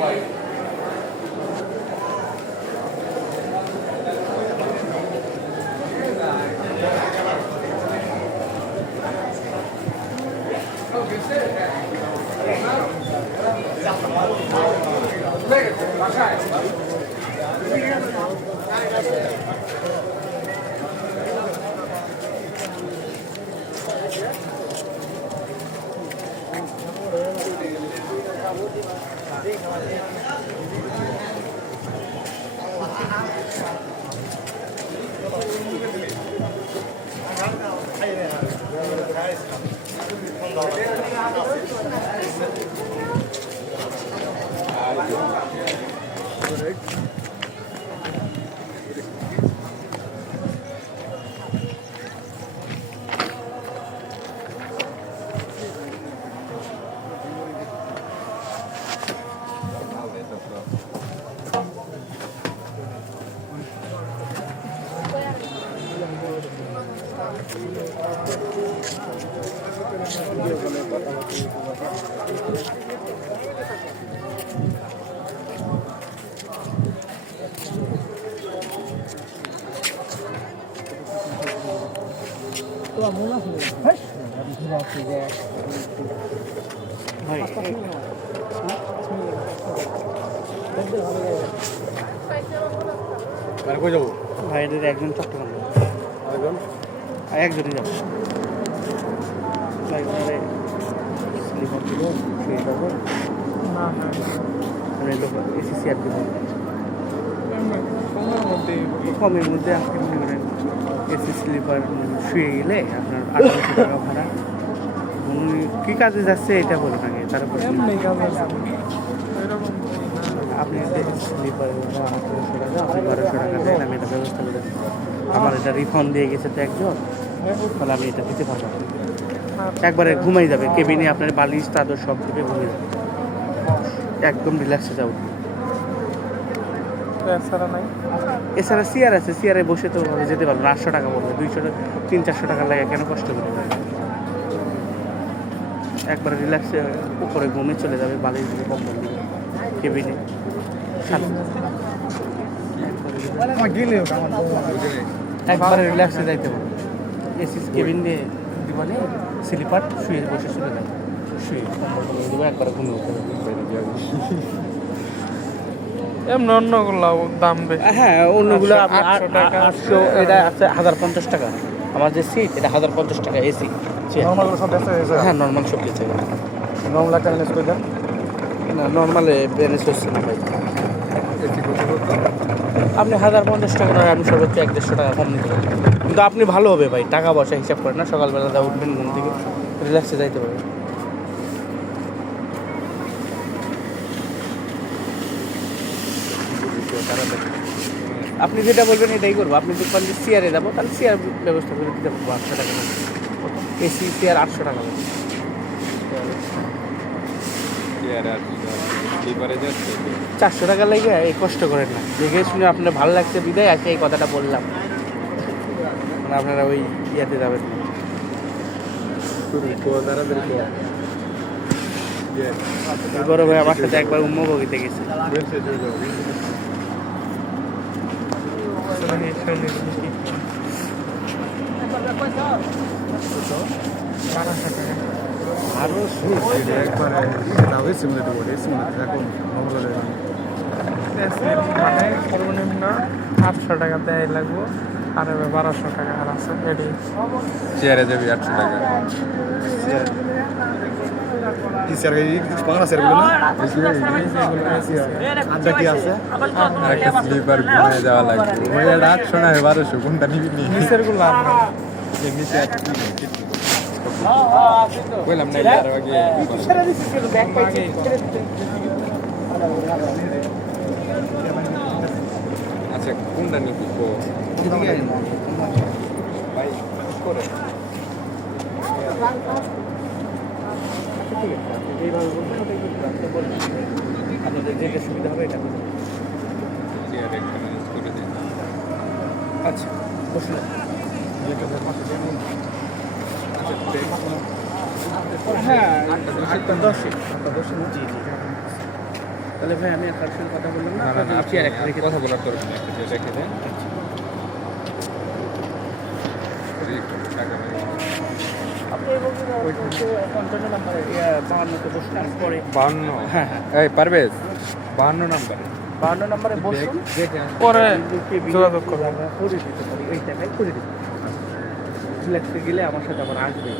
আর কই যাব ভাই একজন চট্টগ্রাম। আরেকজন? আর একজনই যাবে। স্লিপার দিব শুয়ে যাব মানে লোক এসিসি আর দিব। কমের মধ্যে। আপনি মনে করেন? এসি স্লিপার শুয়ে গেলে আপনার আঠারোশো টাকা ভাড়া। উনি কী কাজে যাচ্ছে এটা বলুন আগে তারপর আপনি স্লিপার আঠারোশো টাকা আপনি বারোশো টাকা দেন আমি এটা ব্যবস্থা করে আমার এটা রিফান্ড দিয়ে গেছে তো একজন। তাহলে আমি এটা দিতে পারব একবারে ঘুমাই যাবে কেবিনে আপনার বালিশ চাদর সব দিকে ঘুমিয়ে যাবে। একদম রিল্যাক্সে যাও এছাড়া চেয়ার আছে চেয়ারে বসে তো যেতে পারবেন আটশো টাকা পড়বে দুইশো টাকা তিন চারশো টাকা লাগে কেন কষ্ট করে? একবারে রিল্যাক্সে উপরে ঘুমে চলে যাবে বালিশ দিকে কম্বল দিবে কেবিনে। একবারে রিল্যাক্সে যাইতে পারবে। এসি কেবিন দিয়ে দিবানে স্লিপার শুয়ে বসে শুয়ে যাবে শুয়ে। দিবে একবারে ঘুমিয়ে উঠতে এমন অন্যগুলো দাম বেশি। হ্যাঁ অন্যগুলো আটশো- টাকা। আটশো এটা আছে হাজার পঞ্চাশ টাকা। আমার যে সিট এটা হাজার পঞ্চাশ টাকা এসি। হ্যাঁ নর্মাল সব কিছু নর্মাল একটা ম্যানেজ করে দেন? না নর্মালে ব্যালেন্স হচ্ছে না ভাই। আপনি হাজার পঞ্চাশ টাকা নয় আপনি সর্বোচ্চ এক দেড়শো টাকা কম নিতে পারবেন কিন্তু আপনি ভালো হবে ভাই টাকা পয়সা হিসাব করেন না সকালবেলা দা উঠবেন ঘুম থেকে রিল্যাক্সে যাইতে পারবেন। আপনি যেটা বলবেন এটাই করব। আপনি দেখবেন যে চেয়ারে যাব তাহলে চেয়ার ব্যবস্থা করে দিতে পারব আটশো টাকা এসি চেয়ার আটশো টাকা লাগবে। চারশো টাকা লাগে এই কষ্ট করেন না। দেখে শুনে আপনার ভালো লাগছে বিদায় আছে এই কথাটা বললাম। মানে আপনারা ওই ইয়েতে যাবেন। বড় ভাই আমার সাথে একবার উম্মবগিতে গেছে। আরও একবারে এখন মানে সর্বনিম্ন আটশো টাকা দেয় লাগবো। আর বারোশো টাকা আর আছে এটি চেয়ারে যাবি আটশো টাকা। একটা স্লিপার ঘুমিয়ে যাওয়া লাগবে। আটশো না বারোশো কোনটা নিবি নিচেরগুলো। বললাম না আচ্ছা কোনটা নিবি ও ভাই করে যেইভাবে বলবেন ওটাই করতে বলবেন আপনাদের যেটা সুবিধা হবে এটা একটা করে আচ্ছা বসুন হ্যাঁ আটটা দশে আটটা দশে জি জি তাহলে ভাই আমি আর কার সঙ্গে কথা বললাম না আপনি চেয়ার একটা রেখে কথা বলার নেই একটা চেয়ার রেখে দেন। টাকা নেই। আপনি এবং পঞ্চান্ন নাম্বারে। পরে বাহান্ন হ্যাঁ হ্যাঁ নাম্বার বাহান্ন নাম্বারে বসুন পরে যোগাযোগ করব করে দিতে রিল্যাক্সে গেলে আমার সাথে আবার আসবে